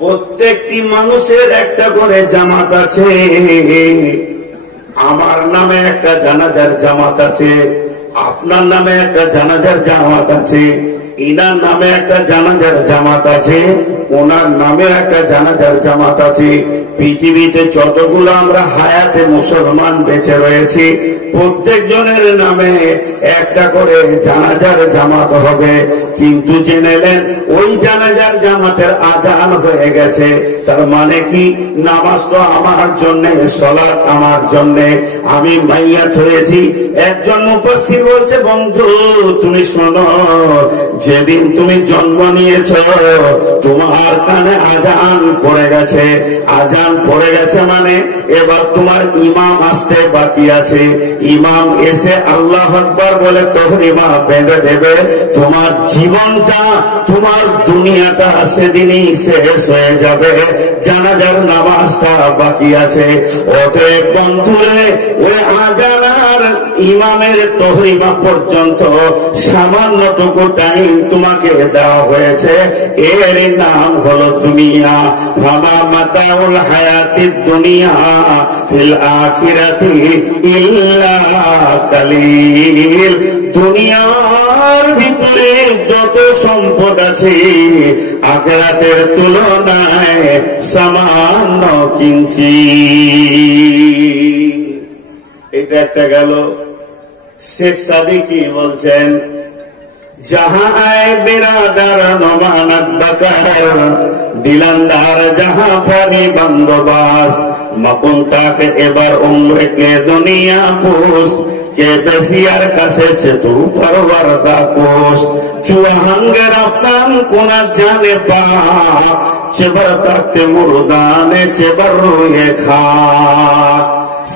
প্রত্যেকটি মানুষের একটা করে জামাত আছে। আমার নামে একটা জানাজার জামাত আছে, আপনার নামে একটা জানাজার জামাত আছে, ইনার নামে একটা জানাজার জামাত আছে, ওনার নামে একটা জানাজার জামাত আছে। পৃথিবীতে যতগুলো আমরা হায়াতে মুসলমান বেঁচে রয়েছি, প্রত্যেক জনের নামে একটা করে জানাজার জামাত হবে। কিন্তু জেনেলেন ওই জানাজার জামাতের আজান হয়ে গেছে, তার মানে কি? নামাজ তো আমার জন্য, সালাত আমার জন্য, আমি মাইয়াত হয়েছি। একজন মুফাসসির বলছে, বন্ধু তুমি শোনো, যেদিন তুমি জন্ম নিয়েছ তোমার কানে আজান পড়ে গেছে। আজান পড়ে গেছে মানে এবার তোমার ইমাম আসতে বাকি আছে। ইমাম এসে আল্লাহু আকবার বলে তহরিমা বেঁধে দেবে। তোমার জীবনটা, তোমার দুনিয়াটা সেদিনই শেষ হয়ে যাবে। জানাজার নামাজটা বাকি আছে। অতএব বন্ধুরে, ওই আজান আর ইমামের তহরিমা পর্যন্ত সামান্যটুকু টাইম তোমাকে দেওয়া হয়েছে। এর নাম হলো দুনিয়া। ফামা মাতাউল হায়াতিদ দুনিয়া ফিল আখিরাতি ইল্লা কালিল। দুনিয়ার ভিতরে যত সম্পদ আছে আখিরাতের তুলনায় সামান্য কিঞ্চিৎ। এটা একটা গেল। শেখ সাদিকি বলছেন, जहां आए बिरादर नमानत बकर दिलंदार जहां फरी बंदोबस्त मकुंता के एबर उम्र के दुनिया पुस्त के बेसियार कसे तू परवरदा कोस चुहंगे रफ्तान कुना जाने पा चेबर तकते मुर्दाने चेबर रुए खा।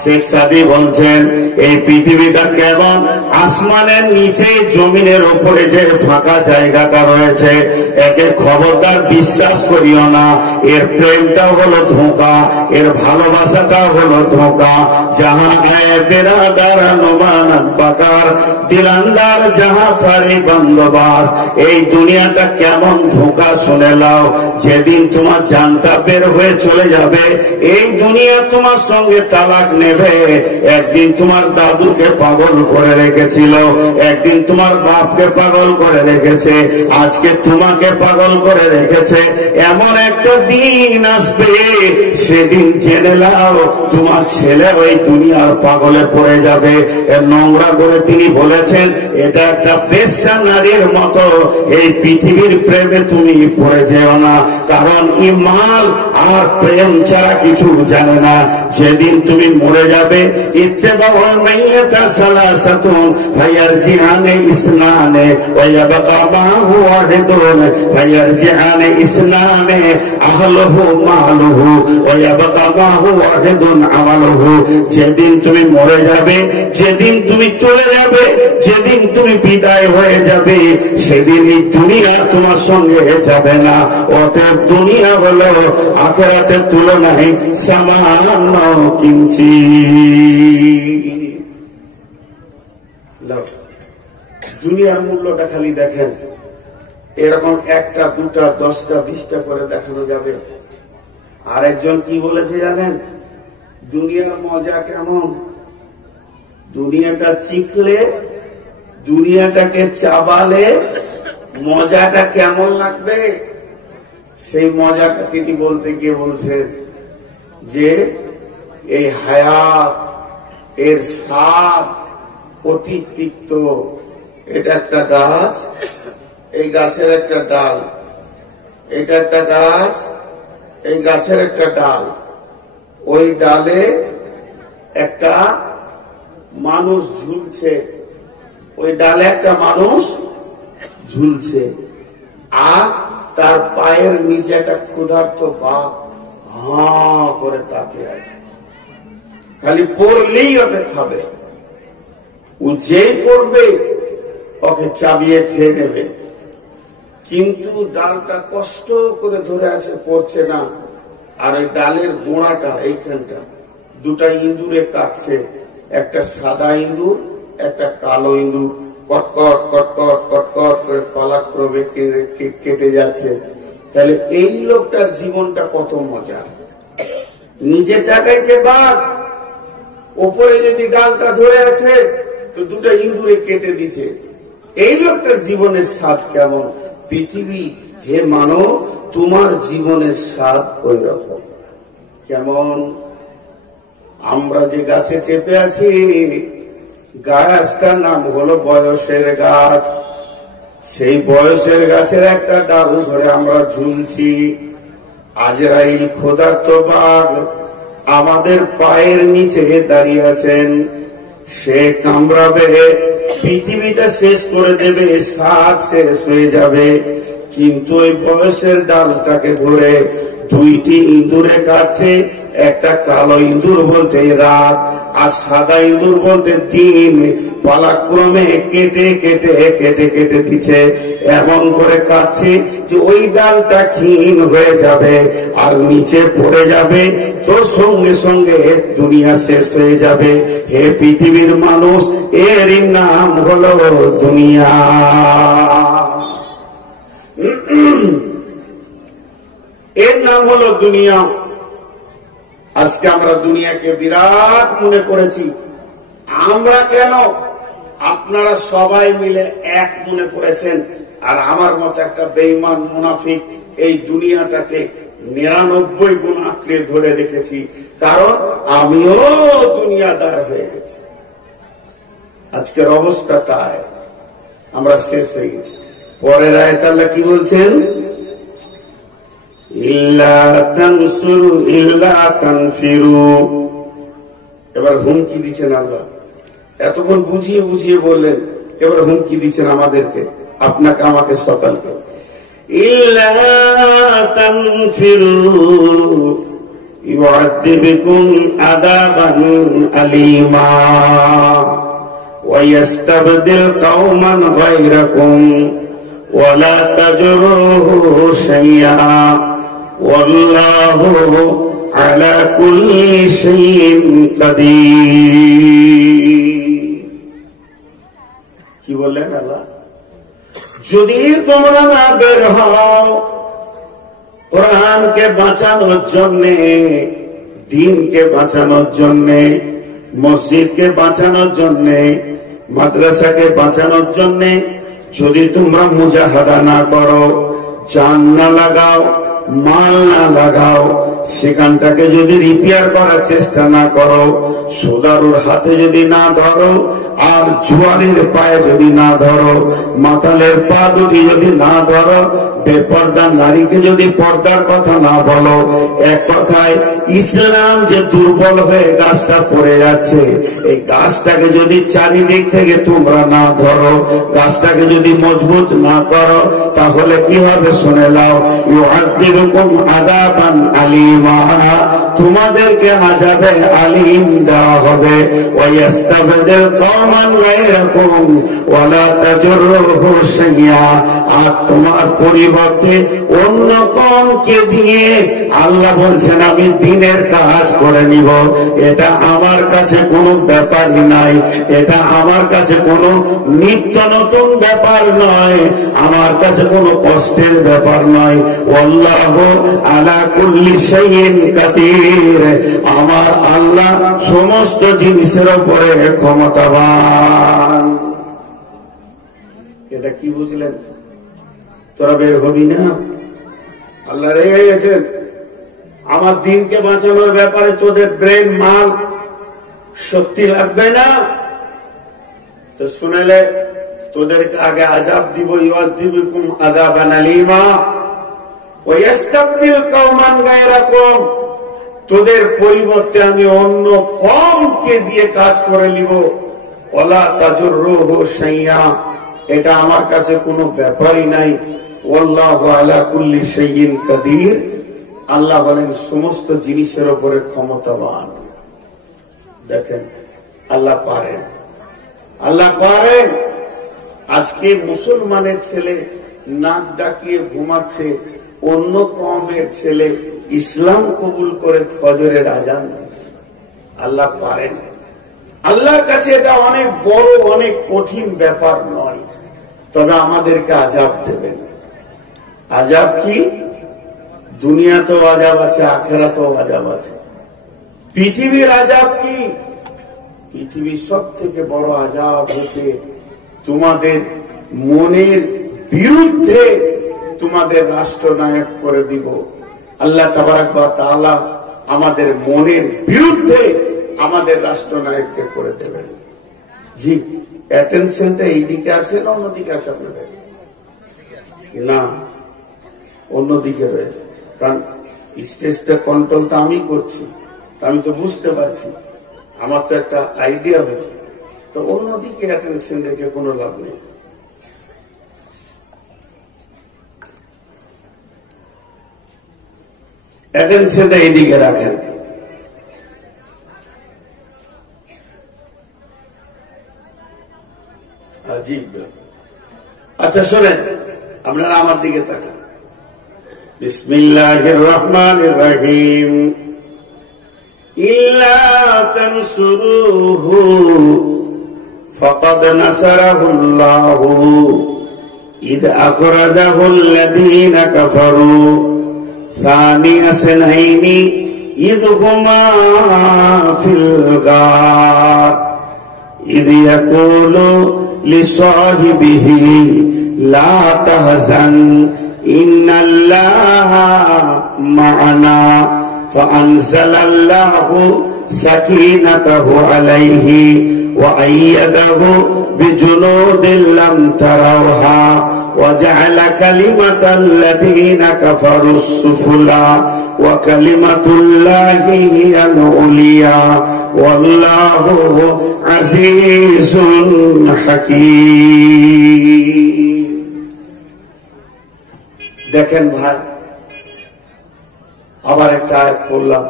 শেখ সাদি বলছেন, এই পৃথিবীটা কেমন? আসমানের নিচে জমিনের উপরে যে ফাঁকা জায়গাটা রয়েছে, একে খবরদার বিশ্বাস করিও না। এর প্রেমটাও হলো ধোঁকা, এর ভালোবাসাটাও হলো ধোঁকা। যাহা আয়ে বেরাদার নোমানাত বাকার দিলান্দার যাহা ফারি বন্দোবাস। এই দুনিয়াটা কেমন ধোঁকা শুনে লাও। যেদিন তোমার জানটা বের হয়ে চলে যাবে, এই দুনিয়া তোমার সঙ্গে তালাক নেবে। একদিন তোমার দাদুকে পাগল করে রেখেছিল, একদিন তোমার বাপকে পাগল করে রেখেছে, আজকে তোমাকে পাগল করে রেখেছে। এমন একটা দিন আসবে, সেদিন জেনে নাও তোমার ছেলে ওই দুনিয়ার পাগলে পড়ে যাবে। নোংরা করে তিনি বলেছেন, এটা একটা বেশ্যা নারীর মতো। এই পৃথিবীর প্রেমে তুমি পড়ে যেও না, কারণ ইমান আর প্রেম ছাড়া কিছু জানে না। যেদিন তুমি মরে যাবে, ইত্তেবাউল মাইয়াতা সালাসাতুন ফায়ারজিআনে ইসনানে ওয়া ইয়াবকা মাহু ওয়াহিদুন ফায়ারজিআনে ইসনানে আহলুহু মালুহু ওয়া ইয়াবকা মাহু ওয়াহিদুন আমালুহু। যেদিন তুমি মরে যাবে, যেদিন তুমি চলে যাবে, যেদিন তুমি বিদায় হয়ে যাবে, সেদিন এই দুনিয়া তোমার সঙ্গে যাবে না। অতএব দুনিয়া হলো আখিরাতের তুলনায় সামান্য কিঞ্চিৎ। দুনিয়ার মূল্যটা খালি দেখেন, এরকম একটা দুটা 10টা 20টা করে দেখানো যাবে। আরেকজন কি বলেছে জানেন? দুনিয়ার মজা কেমন? দুনিয়াটা চিখলে, দুনিয়াটাকে চাবালে মজাটা কেমন লাগবে, সেই মজাটা তিনি বলতে গিয়ে বলছেন যে এই হায়াত, এর স্বাদ অতি তিক্ত। এটা একটা গাছ, এই গাছের একটা ডাল, এটা একটা গাছ, এই গাছের একটা ডাল, ওই ডালে একটা মানুষ ঝুলছে, ওই ডালে একটা মানুষ ঝুলছে, আর তার পায়ের নিচে একটা ক্ষুধার্ত বাঘ হাঁ করে তাকিয়ে আছে। খালি পড়লেই ওকে খাবে, ও যেই পড়বে ওকে চাবিয়ে খেয়ে নেবে। কিন্তু ডালটা কষ্ট করে ধরে আছে, পড়ছে না। আর ওই ডালের গোড়াটা এইখানটা দুটা ইঁদুরে কাটছে, একটা সাদা ইঁদুর, একটা কালো ইঁদুর। কটকট কটকট কটকট করে পালাক্রমে কেটে যাচ্ছে। তাহলে এই লোকটার জীবনটা কত মজা। নিজে চাকাইছে বাঘ, ওপরে যদি ডালটা ধরে আছে তো দুটো ইঁদুরে কেটে দিচ্ছে। এই লোকটার জীবনের স্বাদ কেমন? পৃথিবী হে মানব, তোমার জীবনের স্বাদ ওই রকম। কেমন? আমরা যে গাছে চেপে আছি, গাছটার নাম হলো বয়সের গাছ। সেই বয়সের গাছের একটা ডাল ধরে আমরা ঝুলছি। আজরাইল ক্ষুধার্ত বাঘ আমাদের পায়ের নিচে দাঁড়িয়ে আছেন। সে কামড়াবে, পৃথিবীটা শেষ করে দেবে, স্বাদ শেষ হয়ে যাবে। কিন্তু ওই বয়সের ডালটাকে ধরে দুইটি ইঁদুরে কাটছে। একটা কালো ইঁদুর বলতে রাত, আর সাদা ইঁদুর বলতে দিন। পালাক্রমে কেটে কেটে কেটে কেটে দিচ্ছে, এমন করে কাটছে যে ওই ডালটা ক্ষীণ হয়ে যাবে আর নিচে পড়ে যাবে, তো সঙ্গে সঙ্গে দুনিয়া শেষ হয়ে যাবে। হে পৃথিবীর মানুষ, এরই নাম হলো দুনিয়া। এর নাম হলো দুনিয়া। আজকে আমরা দুনিয়াকে বিরাট মনে করেছি। আমরা কেন, আপনারা সবাই মিলে এক মনে করেছেন। আর আমার মতো একটা বেঈমান মুনাফিক এই দুনিয়াটাকে 99 গুণ আঁকড়ে ধরে রেখেছি। কারণ আমিও দুনিয়াদার হয়ে গেছি। আজকের অবস্থা তাই, আমরা শেষ হয়ে গেছি। পরের আয়াত আল্লাহ কি বলছেন? ইল্লা তানসুরু ইল্লা তানফিরু। এবার হুমকি দিচ্ছেন আল্লাহ। এতক্ষণ বুঝিয়ে বুঝিয়ে বললেন, এবার হুমকি দিচ্ছেন আমাদেরকে, আপনাকে আমাকে সকলকে। ইল্লা তানফিরু ইউআযিবকুম আযাবান আলীমা ওয়া ইস্তাবদিল কওমান গায়রাকুম ওয়া লা তাজরুহু শাইআ ওয়াল্লাহু আলা কুল্লি শাইইন কাদির। কি বললেন আল্লাহ? যদি তোমরা না বের হও কোরআনকে বাঁচানোর জন্যে, দ্বীনকে বাঁচানোর জন্যে, মসজিদকে বাঁচানোর জন্যে, মাদ্রাসাকে বাঁচানোর জন্যে, যদি তোমরা মুজাহাদা না করো, জান না লাগাও, মাল না লাগাও, সেখানটাকে যদি রিপেয়ার করার চেষ্টা না করো, সোদারুর হাতে যদি না ধরো, আর জুয়ারের পায়ে যদি না ধরো, মাতালের পা দুটি যদি না ধরো, বেপর্দা নারীকে যদি পর্দার কথা না বলো, এক কথায় ইসলাম যে দুর্বল হয়ে গাছটা পড়ে যাচ্ছে, এই গাছটাকে যদি চারিদিক থেকে তোমরা না ধরো, গাছটাকে যদি মজবুত না করো, তাহলে কি হবে শুনে নাও। ইউআযিবকুম আযাবান আলীমা, তোমাদেরকে আযাবে আলীম দেওয়া হবে। ওয়া ইস্তাবদিল কওমান গায়রাকুম ওয়া লা তাজরুহু শাইআ, আর তোমার পরিবর্তে অন্য কওমকে দিয়ে আল্লাহ বলছেন আমি দ্বীনের কাজ করে নিব। এটা আমার কাছে কোনো ব্যাপারই নাই, এটা আমার কাছে কোনো নিত্য নতুন ব্যাপার নয়, আমার কাছে কোনো কষ্টের ব্যাপার নয়। আল্লাহু আলা কুল্লি শাইইন কাদির, আমার আল্লাহ সমস্ত জিনিসের উপরে ক্ষমতাবান। এটা কি বুঝলেন? তোরা বের হবি না? আল্লাহ রেগে গেছেন। আমার দ্বীনকে বাঁচানোর ব্যাপারে তোদের ব্রেন মাল শক্তি লাগবে না তো শুনেলে তোদেরকে আগে আযাব দিব। ইউআযিবকুম আযাবান আলীমা ওয়া ইস্তাবদিল কওমান গায়রাকুম, তোদের পরিবর্তে আমি অন্য কওমকে দিয়ে কাজ করে নিব। ওয়া লা তাজরুহু শাইআ, এটা আমার কাছে কোনো ব্যাপারই নাই। আল্লাহু আলা কুল্লি শাইইন কাদির, আল্লাহ বলেন সমস্ত জিনিসের উপরে ক্ষমতাবান। দেখেন আল্লাহ পারেন, আল্লাহ পারেন। আজকে মুসলমানের ছেলে নাক ডাকিয়ে ঘুমাচ্ছে, অন্য কওমের ছেলে ইসলাম কবুল করে ফজরের আজান দিচ্ছে। আল্লাহ পারেন। আল্লাহর কাছে এটা অনেক বড়, অনেক কঠিন ব্যাপার নয়, তবে আমাদেরকে আযাব দেবেন। আযাব কি? দুনিয়াতেও আযাব আছে, আখিরাতেও আযাব আছে। পৃথিবীর আযাব কি? পৃথিবীর সব থেকে বড় আযাব হচ্ছে তোমাদের মনের বিরুদ্ধে তোমাদের রাষ্ট্রনায়ক করে দিব। আল্লাহ তাবারাক ওয়া তাআলা আমাদের মনের বিরুদ্ধে আমাদের রাষ্ট্রনায়ককে করে দেবেন। জি, অ্যাটেনশনটা এইদিকে আছে না অন্যদিকে আছে? আপনাদের না, অন্যদিকে রয়েছে। কারণ স্টেজটা কন্ট্রোল তো আমি করছি, তা আমি তো বুঝতে পারছি, আমার তো একটা আইডিয়া হয়েছে। তো অন্যদিকে অ্যাটেনশন রেখে কোনো লাভ নেই। অ্যাটেনশনটা এইদিকে রাখেন। আচ্ছা শোনেন, আপনারা আমার দিকে তাকান। বিসমিল্লাহির রহমানির রহিম। ইল্লা তানসুরুহু ফাকাদ নাসারাহুল্লাহু ইদ আখরাজাহুল্লাযীনা কাফারু সানিয়া সানাইনি ইদ হুমা ফিল গার ইদ ইয়াকুলু লিসাহিবিহি লা তাহজান ইন্নাল্লাহা মা'ানা ফাআনজালাল্লাহু সাকিনাতাহু আলাইহি ওয়া আইয়াদাহু বিজুনুদিন লাম তারাওহা ওয়া জা'আলা কালিমাতাল্লাযীনা কাফারুস সুফলা ওয়া কালিমাতুল্লাহি হিয়াল উলিয়া ওয়াল্লাহু আজিজুন হাকীম। দেখেন ভাই, আবার একটা আয়াত পড়লাম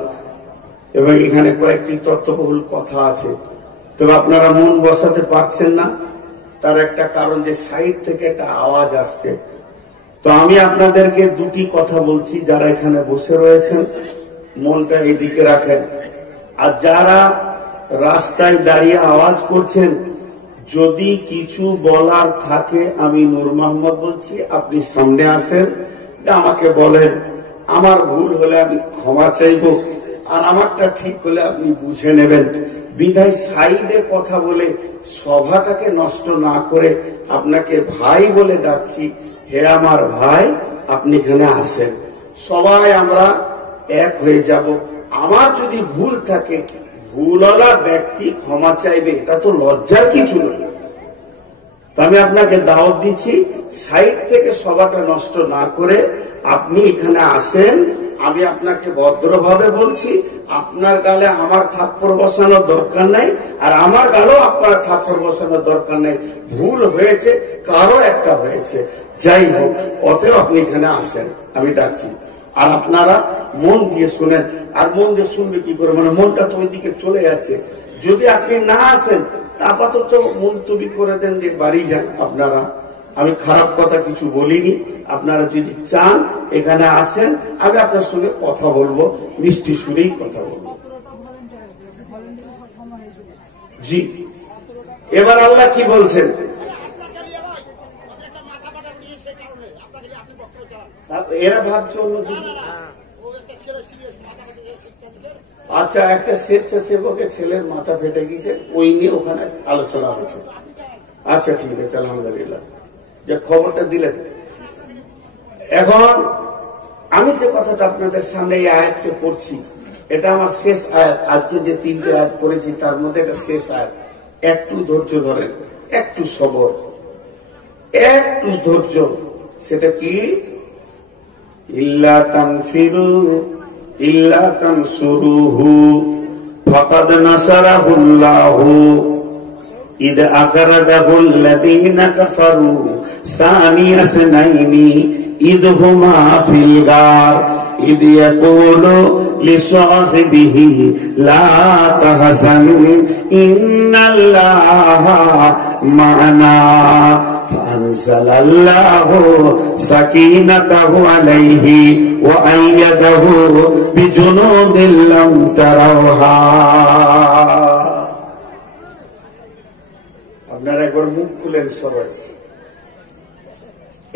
এবং এখানে কয়েকটি তথ্যবহুল কথা আছে, তবে আপনারা মন বসাতে পারছেন না। তার একটা কারণ যে সাইড থেকে একটা আওয়াজ আসছে। তো আমি আপনাদেরকে দুটি কথা বলছি, যারা এখানে বসে রয়েছেন মনটা এইদিকে রাখেন, আর যারা রাস্তায় দাঁড়িয়ে আওয়াজ করছেন, যদি কিছু বলার থাকে, আমি নূর মোহাম্মদ বলছি, আপনি সামনে আসেন, আমাকে বলেন। আমার ভুল হলে আমি ক্ষমা চাইব, আর আমারটা ঠিক হলে আপনি বুঝে নেবেন। বিধায় সাইডে কথা বলে সভাটাকে নষ্ট না করে আপনাকে ভাই বলে ডাকছি। হে আমার ভাই, আপনি এখানে আসেন, সবাই আমরা এক হয়ে যাব। আমার যদি ভুল থাকে, ভুলওয়ালা ব্যক্তি ক্ষমা চাইবে, এটা তো লজ্জার কিছু নয়। তো আমি আপনাকে দাওয়াত দিচ্ছি, সাইড থেকে সভাটা নষ্ট না করে আপনি এখানে আসেন। আমি আপনাকে ভদ্রভাবে বলছি, আপনার গালে আমার থাপ্পড় বসানোর দরকার নাই, আর আমার গালেও আপনার থাপ্পড় বসানোর দরকার নাই। ভুল হয়েছে, কারো একটা হয়েছে, যাই হোক, অতএব আপনি এখানে আসেন, আমি ডাকছি। আর আপনারা মন দিয়ে শুনেন। আর মন দিয়ে শুনবে কি করে, মানে মনটা তো ওইদিকে চলে যাচ্ছে। যদি আপনি না আসেন, আপাতত মুলতবি করে দেন, যে বাড়ি যান আপনারা। আমি খারাপ কথা কিছু বলিনি। আপনারা যদি চান এখানে আসেন, আমি আপনার সঙ্গে কথা বলবো, মিষ্টি সুরেই কথা বলবো। জি, এবার আল্লাহ কি বলছেন? এরা ভাবছে অন্য কিছু। আচ্ছা, একটা স্বেচ্ছাসেবকের ছেলের মাথা ফেটে গিয়েছে, ওই নিয়ে ওখানে আলোচনা হচ্ছে। আচ্ছা ঠিক আছে, আলহামদুলিল্লাহ, যে খবরটা দিলেন। এখন আমি যে কথাটা আপনাদের সামনে এই আয়াতকে পড়ছি, এটা আমার শেষ আয়াত। আজকে যে তিনটে আয়াত পড়েছি তার মধ্যে এটা শেষ আয়াত। একটু ধৈর্য ধরেন, একটু সবর, একটু ধৈর্য। সেটা কি? ইল্লা তানফিরু ইল্লা তানসুরুহু ফাকাদ নাসারাহুল্লাহু ইদ আখরাজাহুল্লাযীনা কাফারু সানিয়া সানাইনি ইদ হুমা ফিল গার ইদ ইয়াকুলু লিসাহিবিহি লা তাহজান ইন্নাল্লাহা মা'ানা ফাআনজালাল্লাহু সাকিনাতাহু আলাইহি ওয়া আইয়াদাহু বিজুনুদিন লাম তারাওহা। আপনারা একবার মুখ খুলেন সবাই।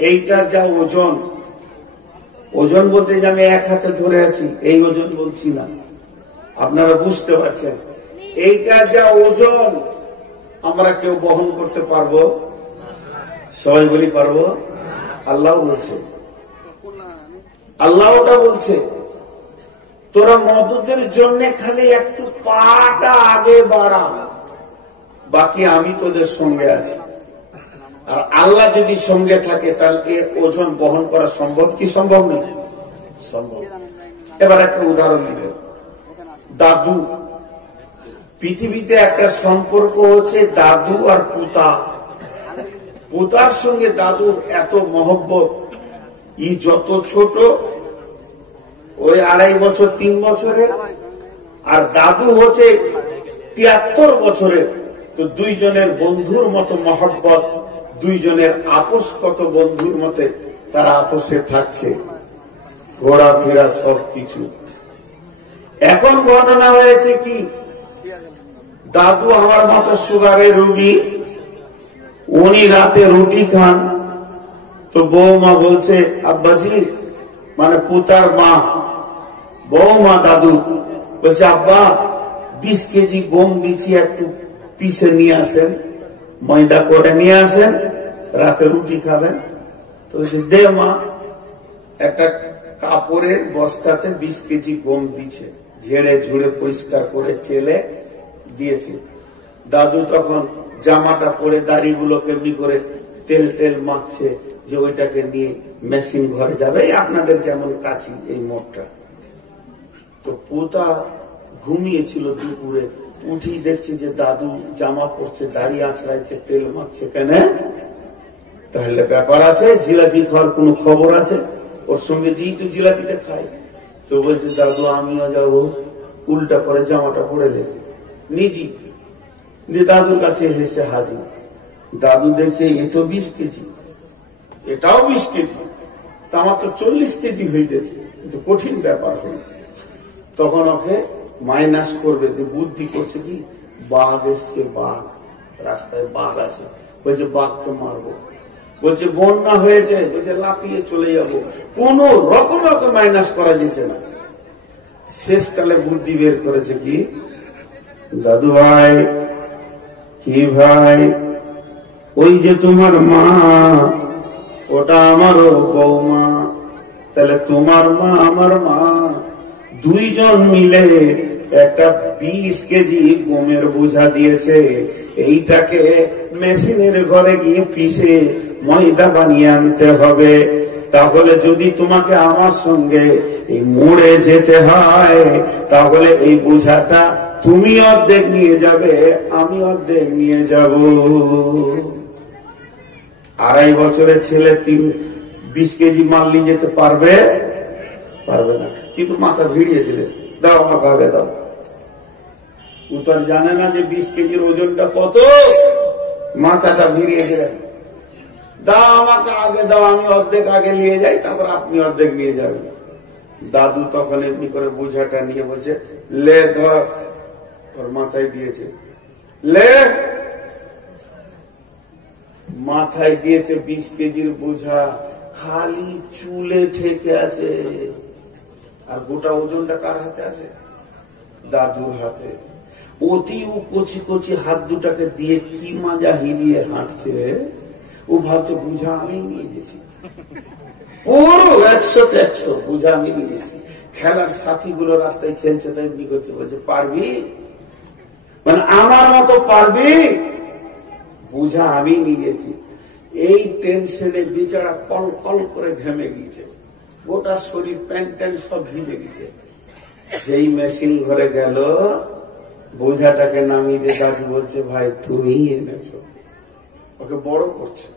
এইটার যা ওজন, ওজন বলতে যে আমি এক হাতে ধরে আছি এই ওজন বলছি না, আপনারা বুঝতে পারছেন। এইটা যা ওজন আমরা কেউ বহন করতে পারবো? সবাই বলি পারবো? আল্লাহ বলছে, আল্লাহ ওটা বলছে তোরা মদদের জন্য খালি একটু পাটা আগে বাড়া, বাকি আমি তোদের সঙ্গে আছি। আর আল্লাহ যদি সঙ্গে থাকে তাহলে এর ওজন বহন করা সম্ভব কি সম্ভব নয়? সম্ভব। এবার একটা উদাহরণ দিল, দাদু। পৃথিবীতে একটা সম্পর্ক হচ্ছে দাদু আর পুতা। পুতার সঙ্গে দাদুর এত মহব্বত, ই যত ছোট ওই 2.5 বছর 3 বছরের, আর দাদু হচ্ছে 73 বছরের। তো দুইজনের বন্ধুর মতো মহব্বত, দুইজনের আপোষ কত বন্ধুর মতে তারা আপোষে থাকছে, ঘোরাফেরা সবকিছু। এখন ঘটনা হয়েছে কি, দাদু আমার মতো সুগারের রোগী, উনি রাতে রুটি খান। তো বৌমা বলছে, আব্বাজি মানে পুতার মা, বৌমা দাদু বলছে, আব্বা 20 কেজি গম দিচ্ছি, একটু পিষে নিয়ে আসেন, ময়দা করে নিয়ে আসেন, রাতে রুটি খাবেন। তো দে মা। একটা কাপড়ের বস্তাতে 20 কেজি গম দিচ্ছে, ঝেড়ে ঝুড়ে পরিষ্কার করে চেলে দিয়েছে। দাদু তখন জামাটা পরে দাড়িগুলো কেমনি করে তেল তেল মাখছে যে ওইটাকে নিয়ে মেশিন ঘরে যাবে, আপনাদের যেমন কাছি এই মোটটা। তো পুতা ঘুমিয়েছিল, দুপুরে উঠি দেখছে যে দাদু জামা পরছে, দাড়ি আঁচড়াইছে, তেল মাখছে। কেন? তাহলে ব্যাপার আছে, জিলাপি খাওয়ার কোন খবর আছে? ওর সঙ্গে যেহেতু জিলাপিটা খাই, তো বলছে দাদু আমিও যাবো, উল্টা করে জামাটা পরে দেবে নিজে। দাদুর কাছে এসে হাজির। দাদু দেখছে এ তো 20 কেজি, এটাও 20 কেজি, তা আমার তো 40 কেজি হয়ে যাচ্ছে, কিন্তু কঠিন ব্যাপার হল। তখন ওকে মাইনাস করবে, বুদ্ধি করছে কি, বাঘ এসছে, বাঘ রাস্তায় বাঘ আছে, বলছে বাঘকে মারবো। বলছে বন্যা হয়েছে, বলছে লাফিয়ে চলে যাবো। কোন রকম ওকে মাইনাস করা যেছে না। শেষকালে বুদ্ধি বের করেছে কি, দাদু ভাই, কি ভাই, ওই যে তোমার মা, ওটা আমারও বৌমা, তাহলে তোমার মা আমার মা, দুইজন মিলে একটা 20 কেজি গমের বোঝা দিয়েছে। এইটাকে মেশিনের ঘরে গিয়ে পিষে ময়দা বানিয়ে আনতে হবে। তাহলে যদি তোমাকে আমার সঙ্গে এই মোড়ে যেতে হয়, তাহলে এই বোঝাটা তুমি অর্ধেক নিয়ে যাবে, আমি অর্ধেক নিয়ে যাব। 2.5 বছরের ছেলে 20 কেজি মাল নিয়ে যেতে পারবে? পারবে না। কিন্তু মাথা ভিড়িয়ে দিলে, দাও আমাকে আগে দাও। উত্তর জানে না যে 20 কেজির ওজনটা কত, মাথাটা ভিড়িয়ে দিলেন, দাও আমাকে আগে দাও, আমি অর্ধেক আগে নিয়ে যাই, তারপর আপনি অর্ধেক নিয়ে যাবেন। দাদু তখন এমনি করে বোঝাটা নিয়ে বলছে, লে ধর, ওর মাথায় দিয়েছে, লে, মাথায় দিয়েছে 20 কেজির বোঝা, খালি চুলে ঠেকে আছে। আর গোটা ওজনটা কার হাতে আছে? দাদুর হাতে। অতি ও কচি কচি হাত দুটাকে দিয়ে কি মাজা হিলিয়ে হাঁটছে। ও ভাবছে বোঝা আমি নিয়ে গেছি, পুরো 100-100 বোঝা আমি নিয়ে গেছি। খেলার সাথী গুলো রাস্তায় খেলছে, তাই এমনি করছে, বলছে পারবি, মানে আমার মতো পারবি, বোঝা আমি নিয়ে গেছি। এই টেনশনে বেচারা কল কল করে ঘেমে গিয়েছে, গোটা শরীর প্যান্ট ট্যান্ট সব ভিজে গেছে। যেই মেশিন ঘরে গেল, বোঝাটাকে নামিয়ে দিয়ে দাদু বলছে, ভাই তুমি এনেছো, ওকে বড় করছে,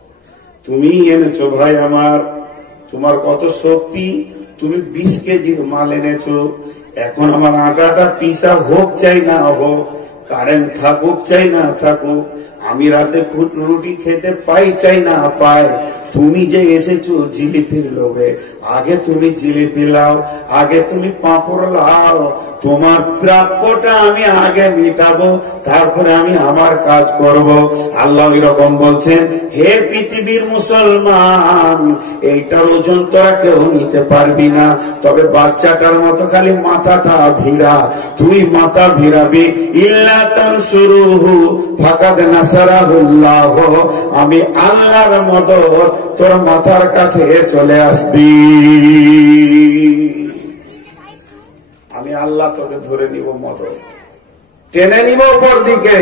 তুমি এনেছো ভাই আমার, তোমার কত শক্তি, তুমি 20 কেজির মাল এনেছো। এখন আমার আটাটা পিসা হোক চাই না হোক, কারেন্ট থাকুক চাই না থাকুক, আমি রাতে রুটি খেতে পাই চাই না পাই, তুমি যে এসেছো জিলিপির লোভে, আগে তুমি জিলিপি লাও, আগে তুমি পাঁপড় লাও, তোমার প্রাপ্যটা আমি আগে মিটাবো, তারপরে আমি আমার কাজ করব। আল্লাহ এরকম বলছেন, হে পৃথিবীর মুসলমান, এইটার ওজন তোরা কেউ নিতে পারবি না, তবে বাচ্চাটার মতো খালি মাথাটা ভিড়া, তুই মাথা ভিড়াবি। ইল্লা তানসুরুহু ফাকাদ নাসারাহুল্লাহ, আমি আল্লাহর মদদ তোর মাথার কাছে চলে আসবি। আমি আল্লাহ তোকে ধরে নিব, মদদ টেনে নিব উপর দিকে,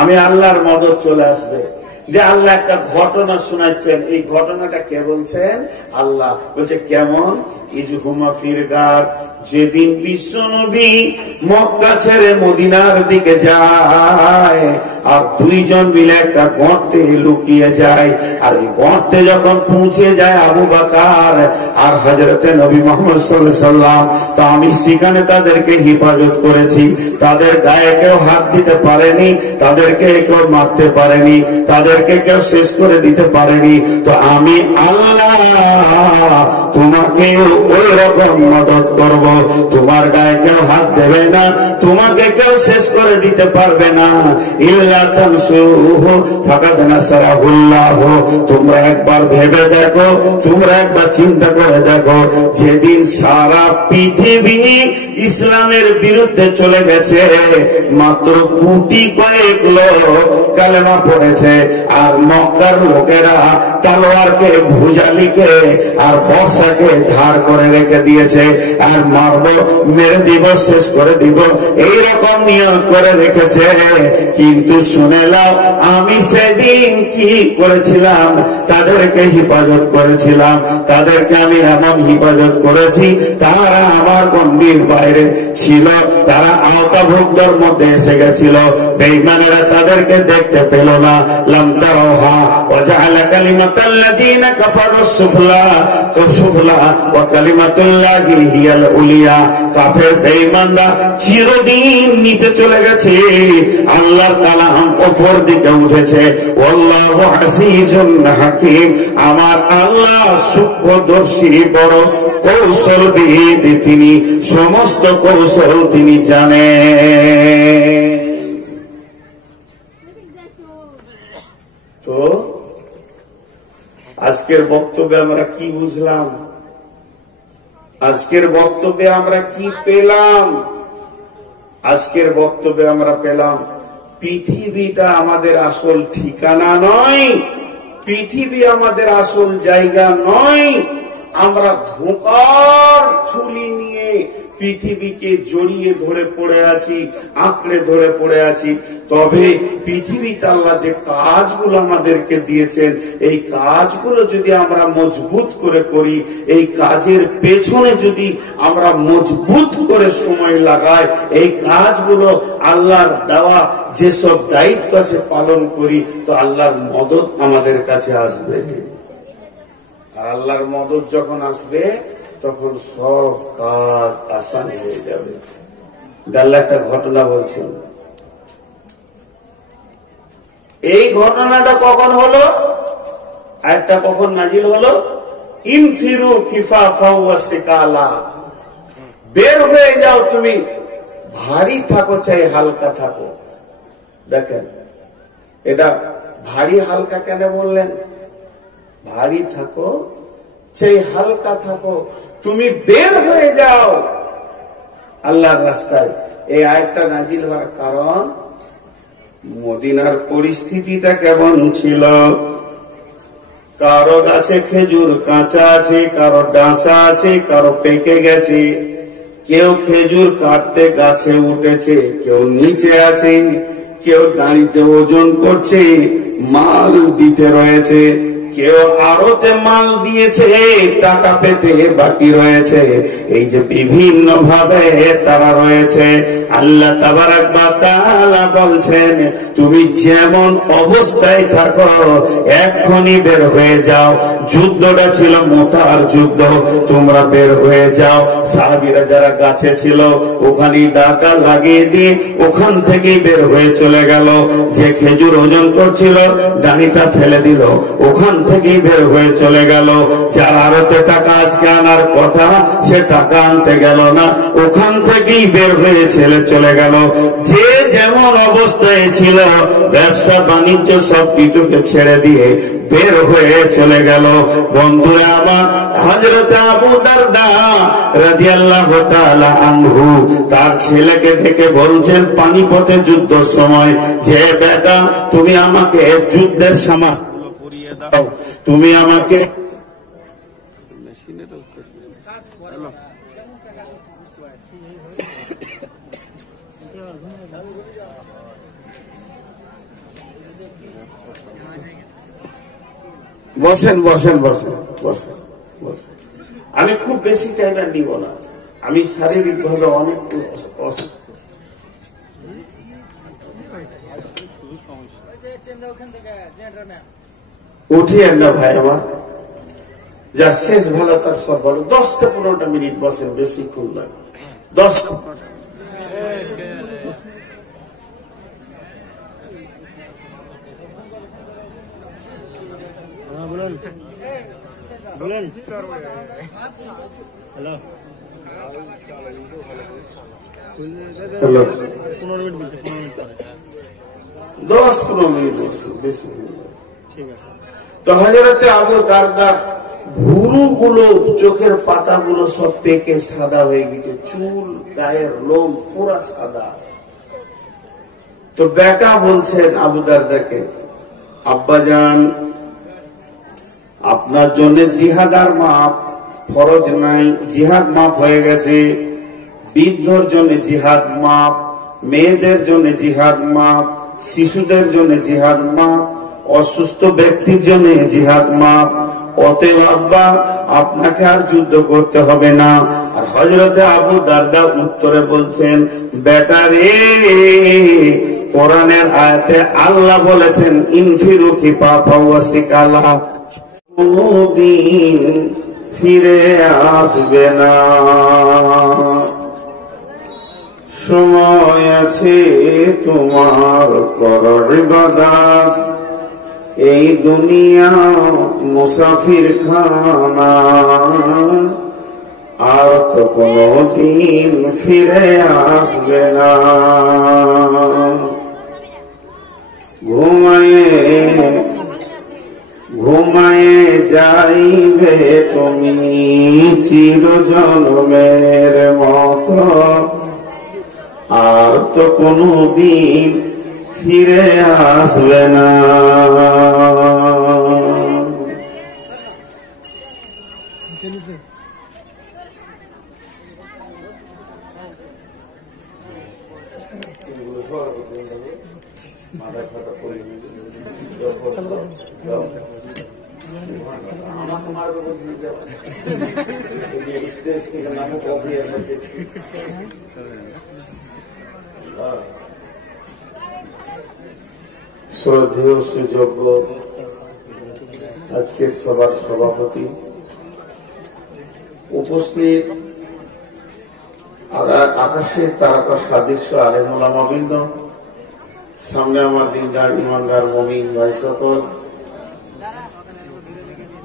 আমি আল্লাহর মদদ চলে আসবে। যে আল্লাহ একটা ঘটনা শোনাচ্ছেন, এই ঘটনাটা কে বলছেন? আল্লাহ বলছে কেমন? ইজহুমা ফিরগার, যেদিন বিশ্বনবী মক্কা ছেড়ে মদিনার দিকে যায় আর দুইজন মিলে একটা গর্তে লুকিয়ে যায়, আর এই গর্তে যখন পৌঁছে যায় আবু বকর আর হযরতে নবী মুহাম্মদ সাল্লাল্লাহু আলাইহি সাল্লাম, তো আমি সেখানে তাদেরকে হেফাজত করেছি, তাদের গায়ে কেউ হাত দিতে পারেনি, তাদেরকে কেউ মারতে পারেনি, তাদেরকে কেউ শেষ করে দিতে পারেনি। তো আমি আল্লাহ তোমাকে ওই রকম মদদ করব, তোমার গায়ে কেউ হাত দেবে না, তোমাকে কেউ শেষ করে দিতে পারবে না। ইল্লা তানসুরুহু ফাকাদ নাসারাহুল্লাহ, তোমরা একবার ভেবে দেখো, তোমরা একবার চিন্তা করে দেখো, যেদিন সারা পৃথিবী ইসলামের বিরুদ্ধে চলে গেছে, মাত্র কোটি কয়েক লোক কালেমা পড়েছে, আর মক্কার লোকেরা তলোয়ারকে, ভুজালিকে আর বর্ষাকে ধার করে রেখে দিয়েছে, আর মারবো, মেরে দিব, শেষ করে দিব, এইরকম নিয়ত করে রেখেছে। কিন্তু শুনে নাও, আমি সেদিন কি করেছিলাম? তাদেরকে হেফাজত করেছিলাম, তাদেরকে আমি এমন হেফাজত করেছি, তারা আমার গণ্ডির বাইরে ছিল, তারা আওতাভুক্তর মধ্যে এসে গেছিল, বেঈমানেরা তাদেরকে দেখতে পেল না। লাম তারাহা ওয়া জাআলা কালিমাতাল্লাযীনা কাফারু সুফলা ওয়া কালিমাতুল্লাহি হিয়াল উলিয়া। কাফের বেঈমানরা চিরদিন নিচে চলে গেছে, আল্লাহর কালাম উপর দিকে উঠেছে। আল্লাহু আসিজুন হাকীম, আমার আল্লাহ সূক্ষ্মদর্শী, বড় কৌশলবিদ, তিনি সমস্ত কৌশল তিনি জানেন। তো আজকের বক্তব্যে আমরা কি বুঝলাম? আজকের বক্তব্যে আমরা কি পেলাম? আজকের বক্তব্যে আমরা পেলাম, পৃথিবীটা আমাদের আসল ঠিকানা নয়, পৃথিবী আমাদের আসল জায়গা নয়। আমরা ধোঁকার ঝুলি নিয়ে পৃথিবীকে জড়িয়ে ধরে পড়ে আছি, আঁকড়ে ধরে পড়ে আছি। তবে পৃথিবীতে আল্লাহ যে কাজগুলো আমাদেরকে দিয়েছেন, এই কাজগুলো যদি আমরা মজবুত করে করি, এই কাজের পেছনে যদি আমরা মজবুত করে সময় লাগাই, এই কাজগুলো আল্লাহর দেওয়া যেসব দায়িত্ব আছে পালন করি, তো আল্লাহর মদদ আমাদের কাছে আসবে। আর আল্লাহর মদদ যখন আসবে, তখন সব কাজ আসান হয়ে যাবে। আল্লাহ একটা ঘটনা বলছেন, এই ঘটনাটা কখন হলো, একটা কখন নাজিল হলো? ইনফিরু খিফাফা ওয়া সিকালা, বের হয়ে যাও তুমি, ভারী থাকো চাই হালকা থাকো। দেখেন, এটা ভারী হালকা কেন বললেন? ভারী থাকো চাই হালকা থাকো, তুমি বের হয়ে যাও আল্লাহর রাস্তায়। এই আয়াতটা নাজিল হওয়ার কারণ, মদিনার পরিস্থিতিটা কেমন ছিল? কারো গাছে খেজুর কাঁচা আছে, কারো ডাঁসা আছে, কারো পেকে গেছে, কেউ খেজুর কাটতে গাছে উঠেছে, কেউ নিচে আছে, কেউ দাঁড়িতে ওজন করছে, মাল দিতে রয়েছে, কেউ আরতে মাল দিয়েছে, টাকা পেতে বাকি রয়েছে। এই যে বিভিন্ন ভাবে তারা রয়েছে। আল্লাহ তাবারাক ওয়া তাআলা বলছেন, তুমি যেমন অবস্থায় থাকো এক্ষুনি বের হয়ে যাও। যুদ্ধটা ছিল মোতার যুদ্ধ, তোমরা বের হয়ে যাও। সাহাবীরা যারা গাছে ছিল ওখানেই ডাকা লাগিয়ে দিয়ে ওখান থেকেই বের হয়ে চলে গেল। যে খেজুর ওজন করছিল ডানিটা ফেলে দিল, ওখান থেকেই বের হয়ে চলে গেল। যার আড়তে টাকা আজকে আনার কথা, সে টাকা আনতে গেল না, ওখান থেকেই বের হয়ে চলে গেল। যে যেমন অবস্থায় ছিল, ব্যবসা বাণিজ্য সবকিছুকে ছেড়ে দিয়ে বের হয়ে চলে গেল। বন্ধুরা আমার, হযরত আবু দারদা রাদিয়াল্লাহু তাআলা আনহু তার ছেলেকে ডেকে বলছেন পানিপথে যুদ্ধের সময়, যে বেটা তুমি আমাকে যুদ্ধের সামগ্রী পরিয়ে দাও, তুমি আমাকে বসেন বসেন বসেন বসেন বসেন। আমি খুব বেশি টাইম আর নিব না, আমি শারীরিক ভাবে অনেক অসুস্থ। উঠিয়েন না ভাই আমার, যা শেষ ভালো তার সব ভালো। 10-15 মিনিট বসেন, বেশিক্ষণ লাগে। 10 10-15 মিনিট বেশি। তো হযরত আবু দারদার ভুরু গুলো, চোখের পাতা গুলো সব পেকে সাদা হয়ে গেছে, চুল গায়ের লোম পুরা সাদা। তো বেটা বলছেন আবু দারদাকে, আব্বাজান আপনার জন্য জিহাদ আর মাপ ফরজ নাই, জিহাদ মাপ হয়ে গেছে। বৃদ্ধর জন্য জিহাদ মাপ, মেয়েদের জন্য জিহাদ মাপ, শিশুদের জন্য জিহাদ মাপ, অসুস্থ ব্যক্তির জন্য জিহাদ মাপ। অতএব আব্বা আপনাকে আর যুদ্ধ করতে হবে না। আর হযরতে আবু দারদা উত্তরে বলছেন, বেটা রে, কোরআনের আয়াতে আল্লাহ বলেছেন ইনফিরু খিফাফা ওয়া সিকালা, কোনদিন ফিরে আসবে না, সময় আছে তোমার করো ইবাদত, এই দুনিয়া মুসাফির খানা, আর তো কোনদিন ফিরে আসবে না। ঘুমায়ে যাইবে তুমি চিরজন্মের মতো, আর তো কোনদিন ফিরে আসবে না। শ্রদ্ধেয় সুযোগ্য আজকের সভার সভাপতি, উপস্থিত আকাশে তারকা সাদৃশ্য আলেম ওলামাবৃন্দ, সামনে আমার দিনদার ইমানদার মুমিন ভাই সকল,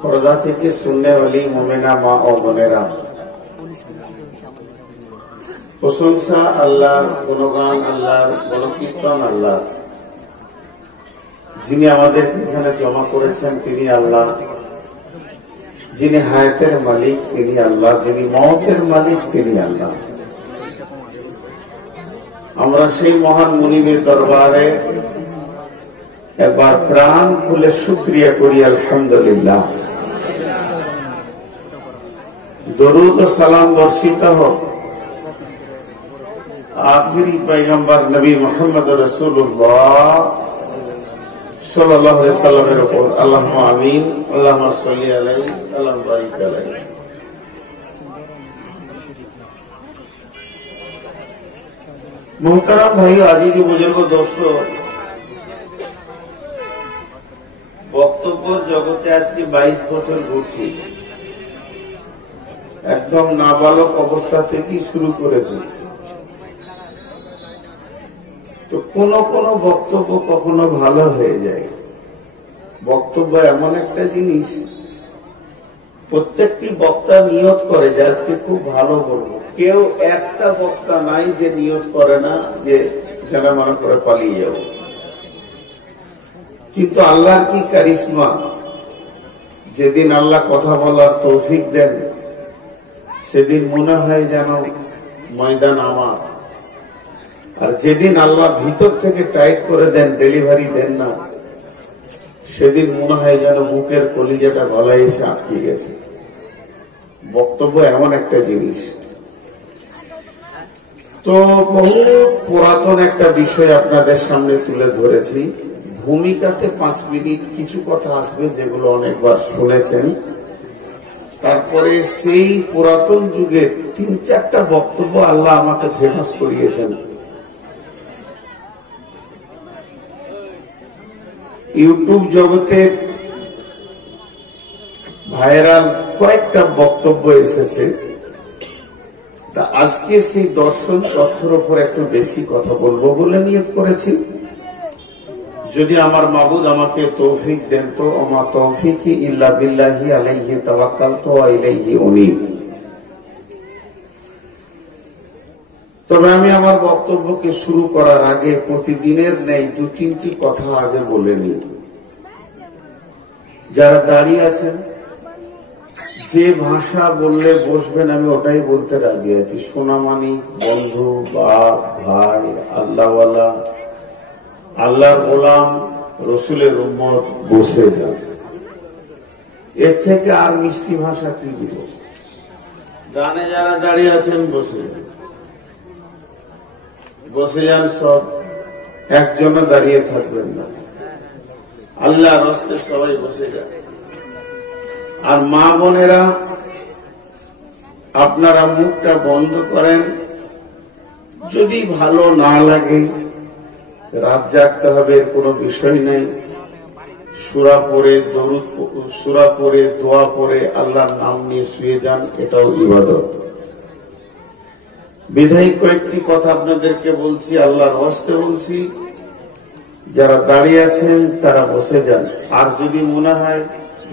পর্দা থেকে সুন্নাহওয়ালি মুমিনা মা ও বোনেরা, প্রশংসা আল্লাহর, গুণগান আল্লাহর, গুণকীর্তন আল্লাহর। যিনি আমাদেরকে এখানে জমা করেছেন তিনি আল্লাহ, যিনি হায়াতের মালিক তিনি আল্লাহ, যিনি মওতের মালিক তিনি আল্লাহ। আমরা সেই মহান মুনিবের দরবারে একবার প্রাণ খুলে শুকরিয়া করি, আলহামদুলিল্লাহ। দরুদ ও সালাম বর্ষিত হোক আখিরি পয়গম্বর নবী মুহাম্মদ রাসূলুল্লাহ সাল্লাল্লাহু আলাইহি সাল্লামের উপর। আল্লাহুম্মা আমিন, আল্লাহুম্মা সাল্লি আলাইহি, আল্লাহুম্মা বারিক আলাইহি। মোহতারাম ভাই, আজিজ বুজুর্গ দোস্ত, বক্তব্যের জগতে আজকে 22 বছর ঘুরছি। একদম নাবালক অবস্থা থেকেই শুরু করেছি। তো কোন কোন বক্তব্য কখনো ভালো হয়ে যায়, বক্তব্য বক্তব্য এমন একটা জিনিস, প্রত্যেকটি বক্তা নিয়ত করে যে আজকে খুব ভালো বলবো। কেউ একটা বক্তা নাই যে নিয়ত করে না যে যারা মনে করে পালিয়ে যাবো। কিন্তু আল্লাহর কি কারিশমা, যেদিন আল্লাহ কথা বলার তৌফিক দেন সেদিন মনে হয় যেন ময়দান আমার, আর যেদিন আল্লাহ ভিতর থেকে টাইট করে দেন, ডেলিভারি দেন না, সেদিন মনে হয় যেন বুকের কলিজাটা গলায় এসে আটকে গেছে। বক্তব্য এমন একটা জিনিস। তো বহু পুরাতন একটা বিষয় আপনাদের সামনে তুলে ধরেছি। ভূমিকাতে 5 মিনিট কিছু কথা আসবে যেগুলো অনেকবার শুনেছেন। তারপরে সেই পুরাতন যুগের 3-4টা বক্তব্য আল্লাহ আমাকে ফেমাস করিয়েছেন। ইউটিউব জগতের ভাইরাল কয়েকটা বক্তব্য এসেছে। তা আজকে সেই দর্শন তথ্যের উপর একটু বেশি কথা বলবো বলে নিয়ত করেছি। যদি আমার মাবুদ আমাকে তৌফিক দেন তো আমা তৌফিকি ইল্লা বিল্লাহি আলাইহি তাওয়াক্কালতু ওয়া ইলাইহি উনীব। তবে আমি আমার বক্তব্যকে শুরু করার আগে প্রতিদিনের ন্যায় 2-3টি কথা আগে বলে নিই। যারা দাঁড়িয়ে আছেন, যে ভাষা বললে বসবেন আমি ওটাই বলতে রাজি আছি। সোনামানি, বন্ধু, বাপ, ভাই, আল্লাহওয়ালা, আল্লাহর গোলাম, রসুলের উম্মত, বসে যান। এর থেকে আর মিষ্টি ভাষা কি দিব? গানে যারা দাঁড়িয়ে আছেন বসে যান, বসে যান সব, একজনও দাঁড়িয়ে থাকবেন না। আল্লাহর রাস্তায় সবাই বসে যান। আর মা বোনেরা আপনারা মুখটা বন্ধ করেন। যদি ভালো না লাগে রাত জাগতে হবে, কোনো বিষয় নেই। সূরা পড়ে, দরুদ সূরা পড়ে, দোয়া পড়ে আল্লাহর নাম নিয়ে শুয়ে যান, এটাও ইবাদত। বিধায়ী কয়েকটি কথা আপনাদেরকে বলছি, আল্লাহর ওয়াস্তে বলছি। যারা দাঁড়িয়ে আছেন তারা বসে যান। আর যদি মনে হয়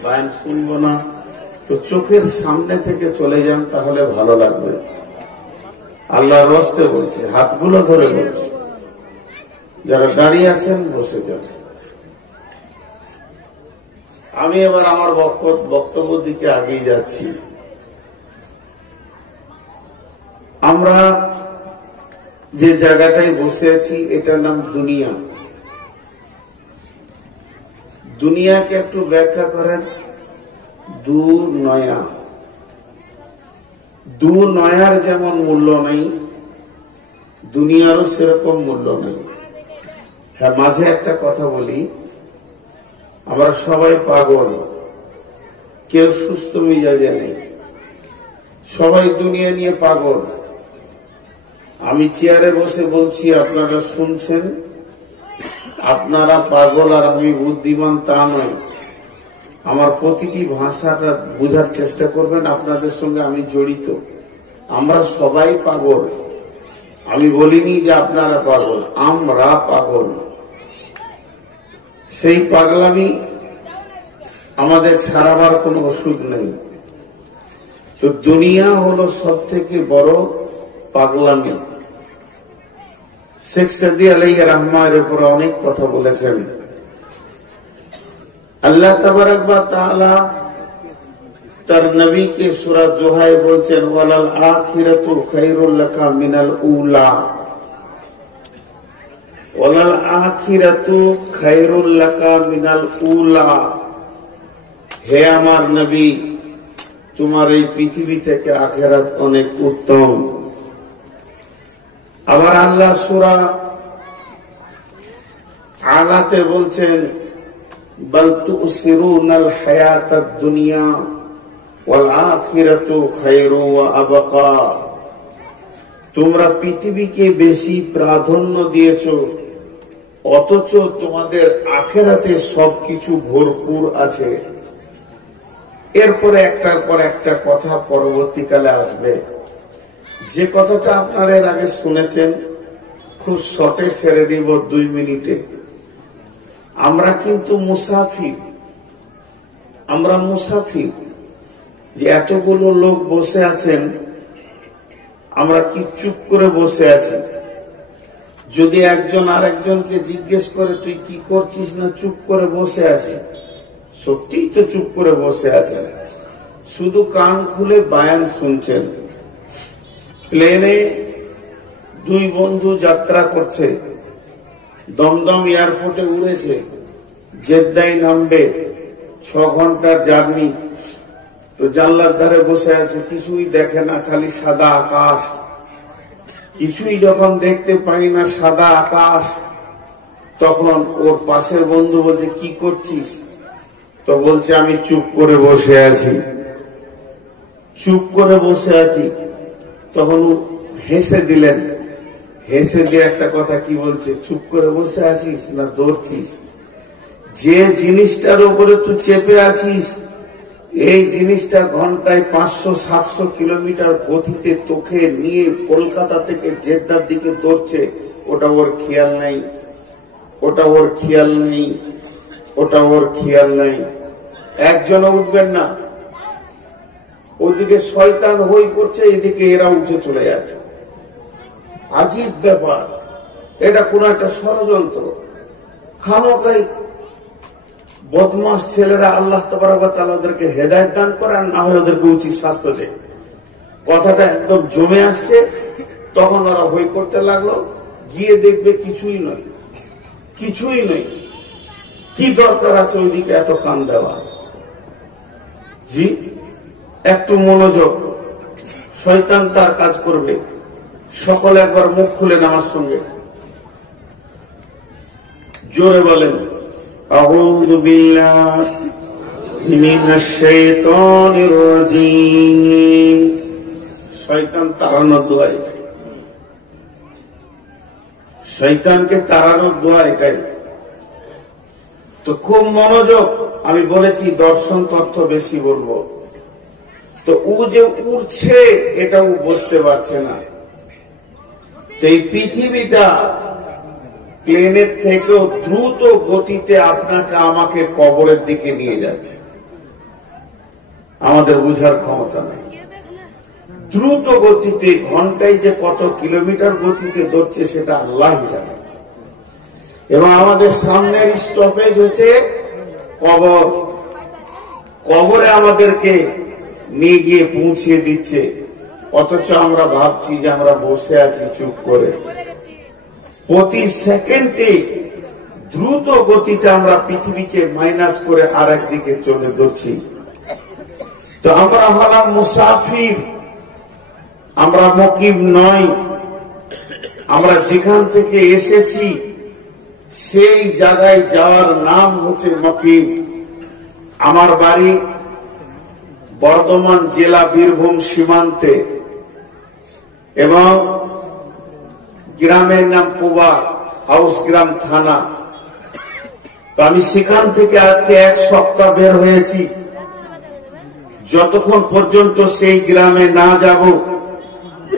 বায়ান শুনবো না তো চোখের সামনে থেকে চলে যান, তাহলে ভালো লাগবে। আল্লাহর ওয়াস্তে বলছে, হাতগুলো ধরে বলছে, যারা দাঁড়িয়ে আছেন বসে যান। আমি এবার আমার বক্তব্য দিকে আগিয়ে যাচ্ছি। আমরা যে জায়গাটায় বসে আছি এটার নাম দুনিয়া। দুনিয়াকে একটু ব্যাখ্যা করেন। দুনয়া, দুনয়ার যেমন মূল্য নেই, দুনিয়ারও সেরকম মূল্য নেই। হ্যাঁ, মাঝে একটা কথা বলি, আমরা সবাই পাগল, কেউ সুস্থ মিজাজে নেই, সবাই দুনিয়া নিয়ে পাগল। আমি চেয়ারে বসে বলছি, আপনারা শুনছেন। আপনারা পাগল আর আমি বুদ্ধিমান তা নয়। আমার প্রতিটি ভাষাটা বুঝার চেষ্টা করবেন, আপনাদের সঙ্গে আমি জড়িত। আমরা সবাই পাগল। আমি বলিনি যে আপনারা পাগল, আমরা পাগল। সেই পাগলামি আমাদের ছাড়াবার কোনো ওষুধ নেই। তো দুনিয়া হলো সব থেকে বড় পাগলামি। শেখ সাদি আলাইহির রহমাতের উপর অনেক কথা বলেছেন। আল্লাহ তাবারক ওয়া তাআলা তার নবীকে সূরা জোহায় বলছেন, ওয়ালাল আখিরাতু খায়রুল লাকা মিনাল উলা। ওয়ালাল আখিরাতু খায়রুল লাকা মিনাল উলা। হে আমার নবী, তোমার এই পৃথিবী থেকে আখিরাত অনেক উত্তম। আবার আল্লাহ সূরা আলাতে বলছেন, বাল তুসিরুনাল হায়াতাদ দুনিয়া ওয়াল আখিরাতু খায়রু ওয়া আবকা। তোমরা পৃথিবীকে বেশি প্রাধান্য দিয়েছো, অথচ তোমাদের আখিরাতে সবকিছু ভরপুর আছে। এরপরে একটার পর একটা কথা পরবর্তীকালে আসবে। যে কথাটা আপনারা এর আগে শুনেছেন, খুব শর্টে সেরে নিব 2 মিনিটে। আমরা কিন্তু মুসাফির, আমরা মুসাফির, যে এতগুলো লোক বসে আছেন, আমরা কি চুপ করে বসে আছি? যদি একজন আর একজনকে জিজ্ঞেস করে তুই কি করছিস না চুপ করে বসে আছি, সত্যিই তো চুপ করে বসে আছেন, শুধু কান খুলে বায়ান শুনছেন। প্লেনে দুই বন্ধু যাত্রা করছে, দমদম এয়ারপোর্টে উড়েছে, জেদ্দায় নামবে, 6 ঘন্টার জার্নি। তো জানলার ধারে বসে আছে, কিছুই দেখে না, খালি সাদা আকাশ। কিছুই যখন দেখতে পাই না, সাদা আকাশ, তখন ওর পাশের বন্ধু বলছে কি করছিস? তো বলছে আমি চুপ করে বসে আছি, চুপ করে বসে আছি। তখন হেসে দিলেন, হেসে দিয়ে একটা কথা কি বলছে, চুপ করে বসে আছিস না দৌড়ছিস? যে জিনিসটার উপরে তুই চেপে আছিস, এই জিনিসটা ঘন্টায় 500-700 কিলোমিটার গতিতে তোকে নিয়ে কলকাতা থেকে জেদ্দার দিকে দৌড়ছে, ওটা ওর খেয়াল নাই, ওটা ওর খেয়াল নেই, ওটা ওর খেয়াল নাই। একজনও উঠবেন না, ওইদিকে শয়তান হই করছে, এদিকে এরা উঠে চলে যাচ্ছে। আজীব ব্যাপার, এটা কোন একটা ষড়যন্ত্র। খামোকাই বদমাস ছেলেরা আল্লাহ তাবারক ওয়া তাআলা ওদেরকে হেদায়েত দান করেন, না হয় ওদেরকে উচিত শাস্তি দেয়। কথাটা একদম জমে আসছে, তখন ওরা হই করতে লাগলো, গিয়ে দেখবে কিছুই নয়, কিছুই নয়। কি দরকার আছে ওইদিকে এত কান দেওয়া? জি, একটু মনোযোগ, শয়তান তার কাজ করবে। সকলে একবার মুখ খুলেন আমার সঙ্গে, জোরে বলেন আউযু বিল্লাহি মিনাশ শাইতানির রাজীম। শয়তান তাড়ানোর দোয়া এটাই, শয়তানকে তাড়ানোর দোয়া এটাই। তো খুব মনোযোগ, আমি বলেছি দর্শন তথ্য বেশি বলবো। তো ও যে উড়ছে এটাও বুঝতে পারছে না। এই পৃথিবীটা প্লেনের থেকেও দ্রুত গতিতে আপনাকে আমাকে কবরের দিকে নিয়ে যাচ্ছে, আমাদের বুঝার ক্ষমতা নেই। দ্রুত গতিতে, ঘন্টায় যে কত কিলোমিটার গতিতে দৌড়ছে সেটা আল্লাহই জানে। এবং আমাদের সামনের স্টপেজ হচ্ছে কবর, কবরে আমাদেরকে নিয়ে গিয়ে পৌঁছিয়ে দিচ্ছে, অথচ আমরা ভাবছি যে আমরা বসে আছি চুপ করে। প্রতি সেকেন্ডে দ্রুত গতিতে আমরা পৃথিবীকে মাইনাস করে আর একদিকে চলে দৌড়ছি। তো আমরা হলাম মুসাফির, আমরা মুকিম নই। আমরা যেখান থেকে এসেছি সেই জায়গায় যাওয়ার নাম হচ্ছে মুকিম। আমার বাড়ি বর্ধমান জেলা বীরভূম সীমান্তে, এবং গ্রামের নাম পুবা, হাউসগ্রাম থানা। তো আমি সেখান থেকে আজকে 1 সপ্তাহ বের হয়েছি। যতক্ষণ পর্যন্ত সেই গ্রামে না যাব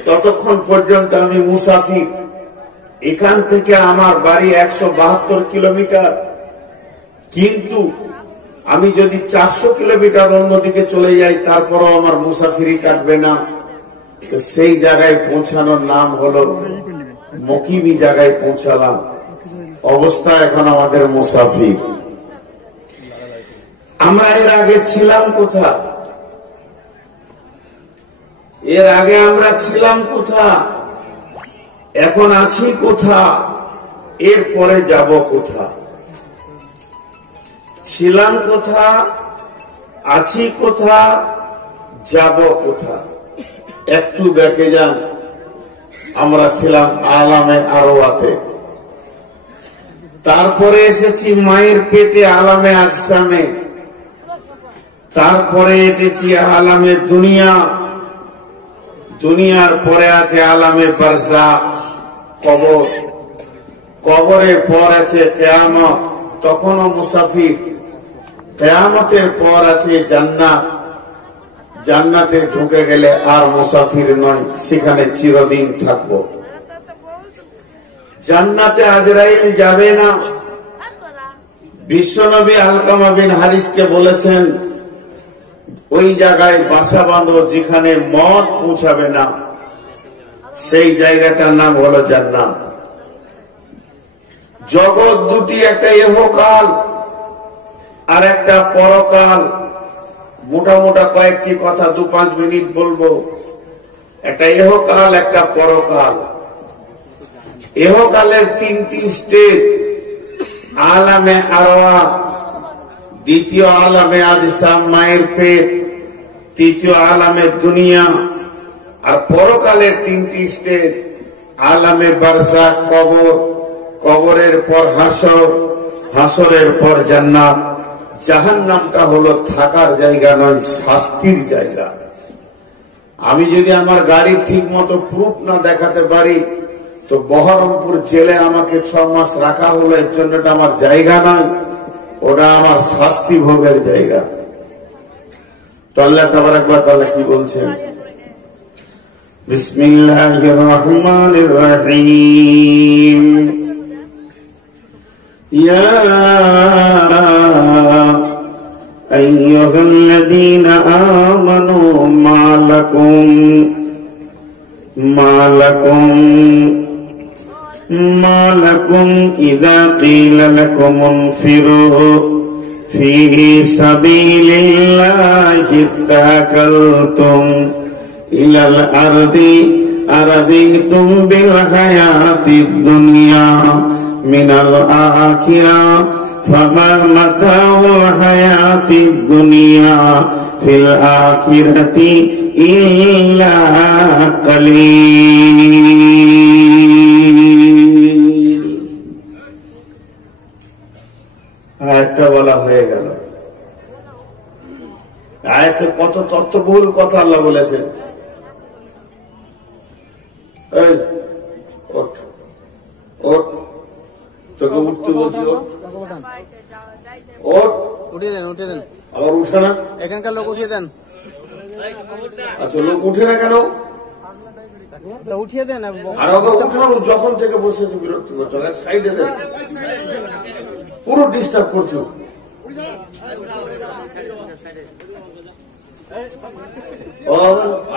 ততক্ষণ পর্যন্ত আমি মুসাফির। এখান থেকে আমার বাড়ি 172 কিলোমিটার, কিন্তু আমি যদি 400 কিলোমিটার অন্যদিকে চলে যাই তারপরও আমার মুসাফিরি কাটবে না। তো সেই জায়গায় পৌঁছানোর নাম হলো মুকিমি, জায়গায় পৌঁছালাম। অবস্থা এখন আমাদের মুসাফির। আমরা এর আগে ছিলাম কোথা? এর আগে আমরা ছিলাম কোথা? এখন আছি কোথা? এরপরে যাব কোথা? ছিলাম কোথা, আছি কোথা, যাব কোথা? একটু দেখে যান। আমরা ছিলাম আলামে আরওয়াতে, তারপরে এসেছি মায়ের পেটে আলামে আজসামে, তারপরে এসেছি আলামে দুনিয়া, দুনিয়ার পরে আছে আলামে বারজাখ, কবর, কবরের পর আছে কিয়ামত, তখনও মুসাফির। কিয়ামতের পর আছে জান্নাত, জান্নাতে ঢুকে গেলে আর মুসাফির নয়, সেখানে চিরদিন থাকবো। জান্নাতে আজরাইল যাবে না। বিশ্বনবী আলকামা বিন হারিসকে বলেছেন, ওই জায়গায় বাসা বাঁধো যেখানে মত পৌঁছাবে না, সেই জায়গাটার নাম হলো জান্নাত। জগৎ দুটি, একটা ইহকাল আর একটা পরকাল। মোটা মোটা কয়েকটি কথা 2-5 মিনিট বলবো। একটা ইহকাল, একটা পরকাল। ইহকালের 3টি স্টেজ। আলামে আরওয়া, দ্বিতীয় আলামে আজসাম মায়ের পেট, তৃতীয় আলামে দুনিয়া। আর পরকালের 3টি স্টেজ। আলামে বারজাখ, কবর, কবরের পর হাসর, হাসরের পর জান্নাত। জাহান্নামটা হলো থাকার জায়গা নয়, শাস্তির জায়গা। আমি যদি আমার গাড়ির ঠিক মতো প্রুফ না দেখাতে পারি, তো বহরমপুর জেলে আমাকে 6 মাস রাখা হলো, এর জন্য এটা আমার জায়গা নয়, ওটা আমার শাস্তি ভোগের জায়গা। তো আল্লাহ তাবারক ওয়া তাআলা কি বলছেন? বিসমিল্লাহির রহমানির রহিম। ইয়া আইয়ুহাল্লাযীনা আমানু মা লাকুম ইযা ক্বিলা লাকুম ইনফিরু ফি সাবিলিল্লাহি তাকালতুম ইলাল আরদি আরাদিতুম বিল হায়াতিদ দুনিয়া মিনাল আখিরাহ ফামা মাতাউল হায়াতিদ দুনিয়া ফিল আখিরাতি ইল্লা কালিল। আয়াতটা বলা হয়ে গেল। আয়াতে কত তথ্যবহুল কথা আল্লাহ বলেছেন। তোকে উঠতে বলছি, উঠিয়ে দেন। আবার উঠে না, এখানকার লোক উঠিয়ে দেন। আচ্ছা, লোক উঠে না কেন? উঠিয়ে দেন। আর ওকে উঠানো, যখন থেকে বসেছে বিরক্তি করছে, এক সাইডে দেন, পুরো ডিস্টার্ব করছে। ও